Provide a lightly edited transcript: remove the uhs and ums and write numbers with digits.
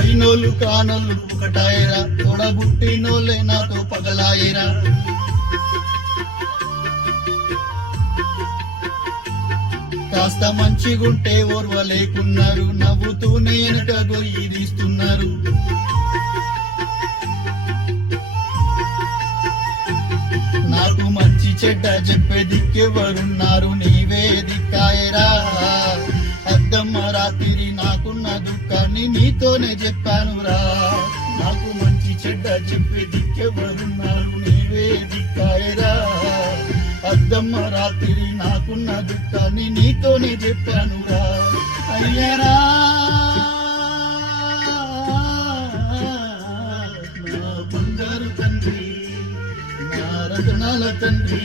అయినోళ్ళు కానోళ్ళు ఒకటాయరా, తోడబుట్టినోళ్ళే నాతో పగలాయరా. కాస్త మంచిగుంటే ఓర్వలేకున్నారు, నవ్వుతూనే వెనుక గొయ్యి తీస్తున్నారు. నాకు మంచి చెడ్డ చెప్పే దిక్కెవరున్నారు, నీవే దిక్కాయరా. అద్దమ్మ రాత్రి నాకున్న దుఃఖాన్ని నీతోనే చెప్పానురా. నాకు మంచి చెడ్డ చెప్పే దిక్కెవరున్నారు, నీవే దిక్కాయరా. అద్దమ్మ రాత్రి నాకున్న దుఃఖాన్ని నీతోనే చెప్పానురా. అయ్యరా నా బంగారు తండ్రి, నా రతనాల తండ్రి.